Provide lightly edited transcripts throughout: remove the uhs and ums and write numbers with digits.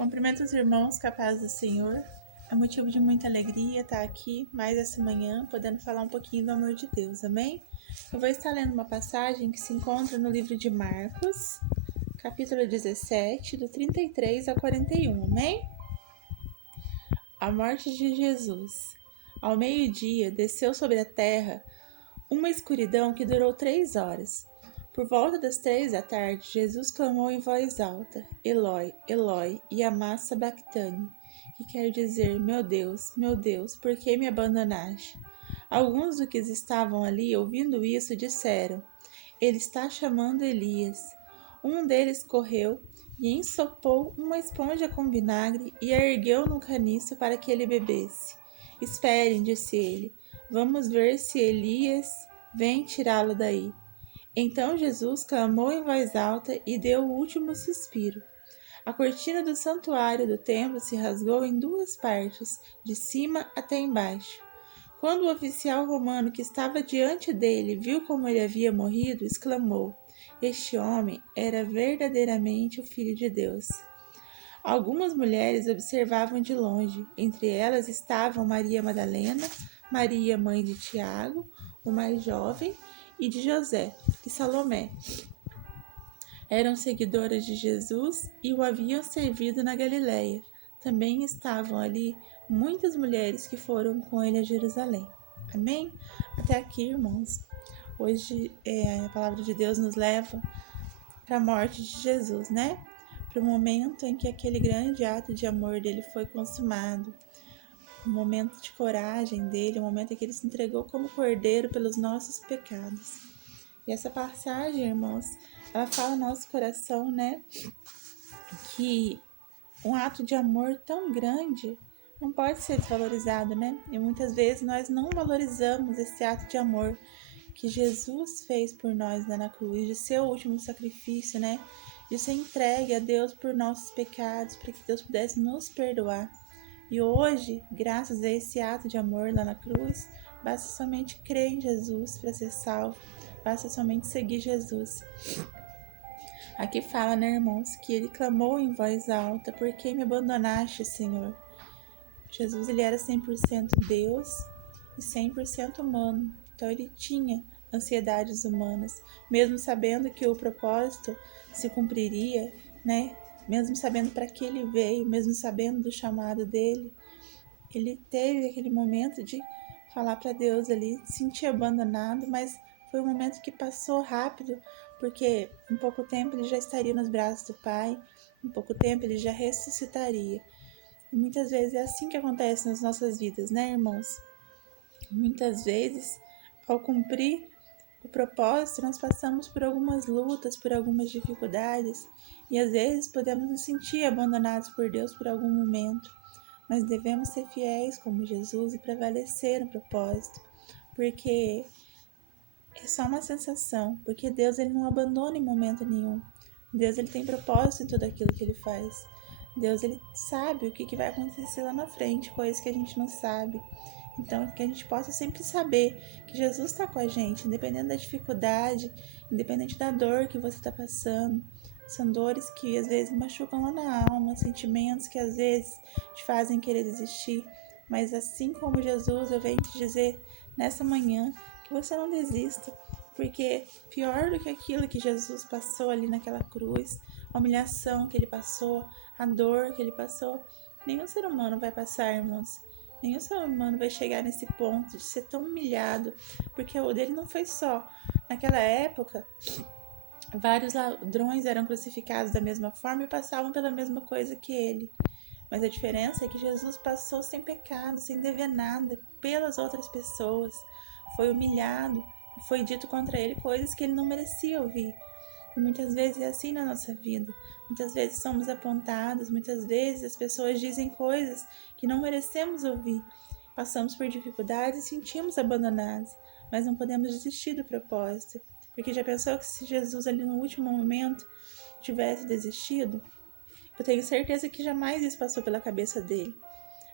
Cumprimento os irmãos com a paz do Senhor. É motivo de muita alegria estar aqui mais essa manhã, podendo falar um pouquinho do amor de Deus, amém? Eu vou estar lendo uma passagem que se encontra no livro de Marcos, capítulo 17, do 33 ao 41, amém? A morte de Jesus. Ao meio-dia, desceu sobre a terra uma escuridão que durou 3 horas. Por volta das 3 da tarde, Jesus clamou em voz alta: Eloi, Eloi, lama sabachthani, que quer dizer: meu Deus, por que me abandonaste? Alguns dos que estavam ali, ouvindo isso, disseram: Ele está chamando Elias. Um deles correu e ensopou uma esponja com vinagre e a ergueu no caniço para que ele bebesse. Esperem, disse ele, vamos ver se Elias vem tirá-lo daí. Então Jesus clamou em voz alta e deu o último suspiro. A cortina do santuário do templo se rasgou em 2 partes, de cima até embaixo. Quando o oficial romano que estava diante dele viu como ele havia morrido, exclamou: Este homem era verdadeiramente o Filho de Deus. Algumas mulheres observavam de longe. Entre elas estavam Maria Madalena, Maria, mãe de Tiago, o mais jovem, e de José, e Salomé. Eram seguidoras de Jesus e o haviam servido na Galiléia. Também estavam ali muitas mulheres que foram com ele a Jerusalém. Amém? Até aqui, irmãos. Hoje a palavra de Deus nos leva para a morte de Jesus, né? Para o momento em que aquele grande ato de amor dele foi consumado. O momento de coragem dele, o momento em que ele se entregou como cordeiro pelos nossos pecados. E essa passagem, irmãos, ela fala no nosso coração, né, que um ato de amor tão grande não pode ser desvalorizado, né? E muitas vezes nós não valorizamos esse ato de amor que Jesus fez por nós lá na cruz, de ser o último sacrifício, né? De ser entregue a Deus por nossos pecados, para que Deus pudesse nos perdoar. E hoje, graças a esse ato de amor lá na cruz, basta somente crer em Jesus para ser salvo, basta somente seguir Jesus. Aqui fala, né, irmãos, que ele clamou em voz alta: Por que me abandonaste, Senhor? Jesus, ele era 100% Deus e 100% humano. Então, ele tinha ansiedades humanas, mesmo sabendo que o propósito se cumpriria, né? Mesmo sabendo para que ele veio, mesmo sabendo do chamado dele, ele teve aquele momento de falar para Deus ali, sentir abandonado, mas foi um momento que passou rápido, porque em pouco tempo ele já estaria nos braços do Pai, em pouco tempo ele já ressuscitaria. E muitas vezes é assim que acontece nas nossas vidas, né, irmãos? Muitas vezes, ao cumprir o propósito, nós passamos por algumas lutas, por algumas dificuldades, e às vezes podemos nos sentir abandonados por Deus por algum momento. Mas devemos ser fiéis como Jesus e prevalecer no propósito, porque é só uma sensação, porque Deus ele não abandona em momento nenhum. Deus ele tem propósito em tudo aquilo que ele faz. Deus ele sabe o que vai acontecer lá na frente, coisas que a gente não sabe. Então, que a gente possa sempre saber que Jesus está com a gente, independente da dificuldade, independente da dor que você está passando. São dores que às vezes machucam lá na alma, sentimentos que às vezes te fazem querer desistir. Mas assim como Jesus, eu venho te dizer nessa manhã que você não desista, porque pior do que aquilo que Jesus passou ali naquela cruz, a humilhação que ele passou, a dor que ele passou, nenhum ser humano vai passar, irmãos. Nenhum ser humano vai chegar nesse ponto de ser tão humilhado, porque o dele não foi só. Naquela época, vários ladrões eram crucificados da mesma forma e passavam pela mesma coisa que ele. Mas a diferença é que Jesus passou sem pecado, sem dever nada pelas outras pessoas. Foi humilhado e foi dito contra ele coisas que ele não merecia ouvir. E muitas vezes é assim na nossa vida. Muitas vezes somos apontados, muitas vezes as pessoas dizem coisas que não merecemos ouvir. Passamos por dificuldades e sentimos abandonados, mas não podemos desistir do propósito. Porque já pensou que se Jesus ali no último momento tivesse desistido? Eu tenho certeza que jamais isso passou pela cabeça dele.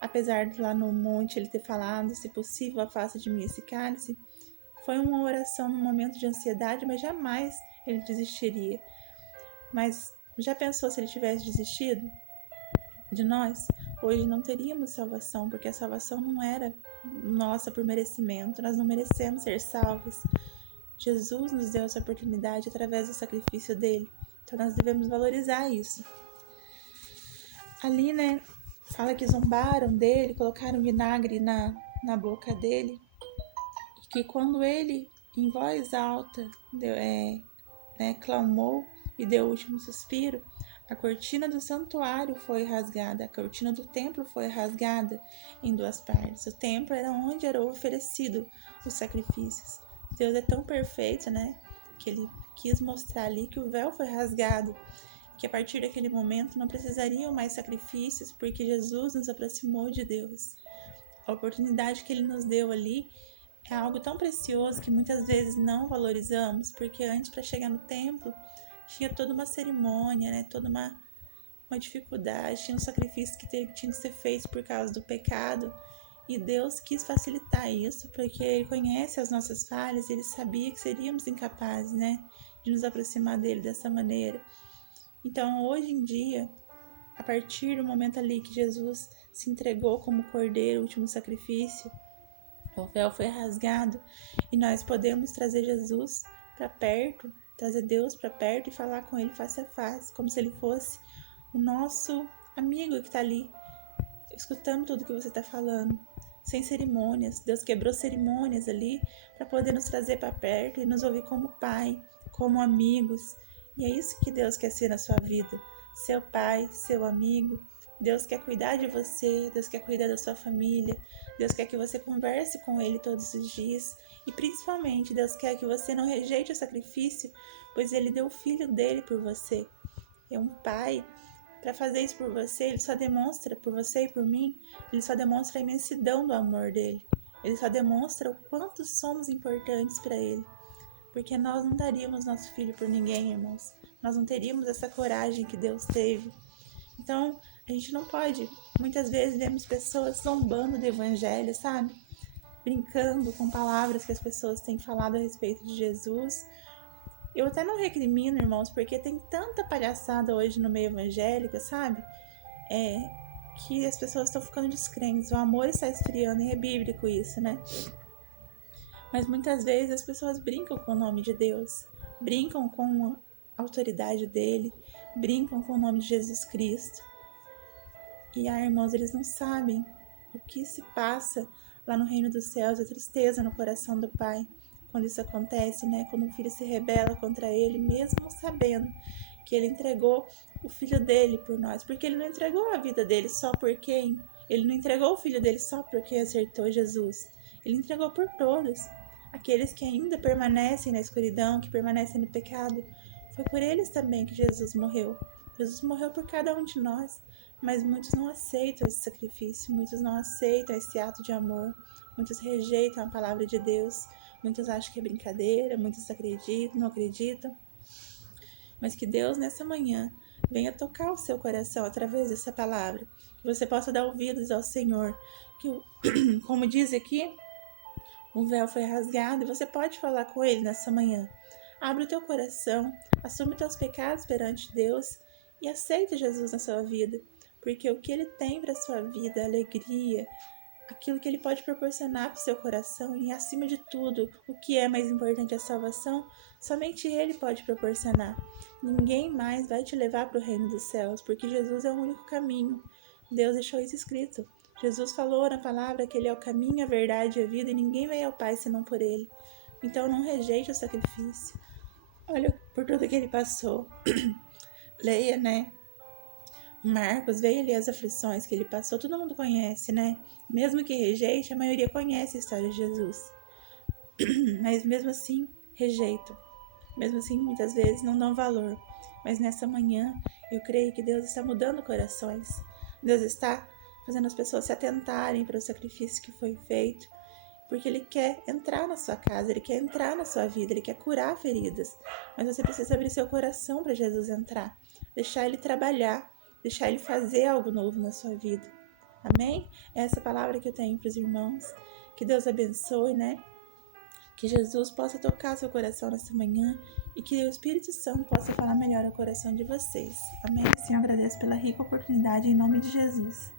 Apesar de lá no monte ele ter falado: se possível, afasta de mim esse cálice, foi uma oração num momento de ansiedade, mas jamais ele desistiria. Mas já pensou se ele tivesse desistido? de nós, hoje não teríamos salvação, porque a salvação não era nossa por merecimento, nós não merecemos ser salvos. Jesus nos deu essa oportunidade através do sacrifício dele, então nós devemos valorizar isso. Ali, né, fala que zombaram dele, colocaram vinagre na boca dele, e que quando ele, em voz alta, clamou e deu o último suspiro, a cortina do santuário foi rasgada, a cortina do templo foi rasgada em duas partes. O templo era onde era oferecido os sacrifícios. Deus é tão perfeito, né, que ele quis mostrar ali que o véu foi rasgado, que a partir daquele momento não precisariam mais sacrifícios, porque Jesus nos aproximou de Deus. A oportunidade que ele nos deu ali é algo tão precioso que muitas vezes não valorizamos, porque antes, para chegar no templo, tinha toda uma cerimônia, né? Toda uma dificuldade, tinha um sacrifício que tinha que ser feito por causa do pecado, e Deus quis facilitar isso, porque Ele conhece as nossas falhas, e Ele sabia que seríamos incapazes, né? De nos aproximar dele dessa maneira. Então, hoje em dia, a partir do momento ali que Jesus se entregou como cordeiro, o último sacrifício, o véu foi rasgado e nós podemos trazer Jesus para perto, trazer Deus para perto e falar com Ele face a face, como se Ele fosse o nosso amigo que está ali, escutando tudo que você está falando, sem cerimônias. Deus quebrou cerimônias ali para poder nos trazer para perto e nos ouvir como pai, como amigos. E é isso que Deus quer ser na sua vida, seu pai, seu amigo. Deus quer cuidar de você, Deus quer cuidar da sua família, Deus quer que você converse com Ele todos os dias e principalmente Deus quer que você não rejeite o sacrifício, pois Ele deu o filho dele por você. É um pai. Para fazer isso por você, Ele só demonstra, por você e por mim, Ele só demonstra a imensidão do amor dele. Ele só demonstra o quanto somos importantes para Ele. Porque nós não daríamos nosso filho por ninguém, irmãos. Nós não teríamos essa coragem que Deus teve. Então, a gente não pode. Muitas vezes vemos pessoas zombando do evangelho, sabe? Brincando com palavras que as pessoas têm falado a respeito de Jesus. Eu até não recrimino, irmãos, porque tem tanta palhaçada hoje no meio evangélico, sabe? Que as pessoas estão ficando descrentes, o amor está esfriando, e é bíblico isso, né? Mas muitas vezes as pessoas brincam com o nome de Deus, brincam com a autoridade dele, brincam com o nome de Jesus Cristo. E irmãos, eles não sabem o que se passa lá no reino dos céus, a tristeza no coração do Pai, quando isso acontece, né? Quando um filho se rebela contra ele, mesmo sabendo que ele entregou o filho dele por nós, porque ele não entregou a vida dele só por quem? Ele não entregou o filho dele só porque acertou Jesus. Ele entregou por todos. Aqueles que ainda permanecem na escuridão, que permanecem no pecado, foi por eles também que Jesus morreu. Jesus morreu por cada um de nós, mas muitos não aceitam esse sacrifício, muitos não aceitam esse ato de amor, muitos rejeitam a palavra de Deus, muitos acham que é brincadeira, muitos acreditam, não acreditam. Mas que Deus nessa manhã venha tocar o seu coração através dessa palavra, que você possa dar ouvidos ao Senhor, que, como diz aqui, o véu foi rasgado e você pode falar com Ele nessa manhã. Abre o teu coração, assume teus pecados perante Deus e aceita Jesus na sua vida, porque o que Ele tem para a sua vida, a alegria, aquilo que Ele pode proporcionar para o seu coração e, acima de tudo, o que é mais importante, a salvação, somente Ele pode proporcionar. Ninguém mais vai te levar para o reino dos céus, porque Jesus é o único caminho. Deus deixou isso escrito. Jesus falou na palavra que Ele é o caminho, a verdade e a vida, e ninguém vai ao Pai senão por Ele. Então não rejeite o sacrifício. Olha por tudo que Ele passou. Leia, né? Marcos, veja ali as aflições que ele passou, todo mundo conhece, né? Mesmo que rejeite, a maioria conhece a história de Jesus. Mas mesmo assim, rejeitam. Mesmo assim, muitas vezes não dão valor. Mas nessa manhã, eu creio que Deus está mudando corações. Deus está fazendo as pessoas se atentarem para o sacrifício que foi feito. Porque Ele quer entrar na sua casa, Ele quer entrar na sua vida, Ele quer curar feridas. Mas você precisa abrir seu coração para Jesus entrar. Deixar Ele trabalhar. Deixar Ele fazer algo novo na sua vida. Amém? É essa palavra que eu tenho para os irmãos. Que Deus abençoe, né? Que Jesus possa tocar seu coração nessa manhã e que o Espírito Santo possa falar melhor ao coração de vocês. Amém? Senhor, agradeço pela rica oportunidade em nome de Jesus.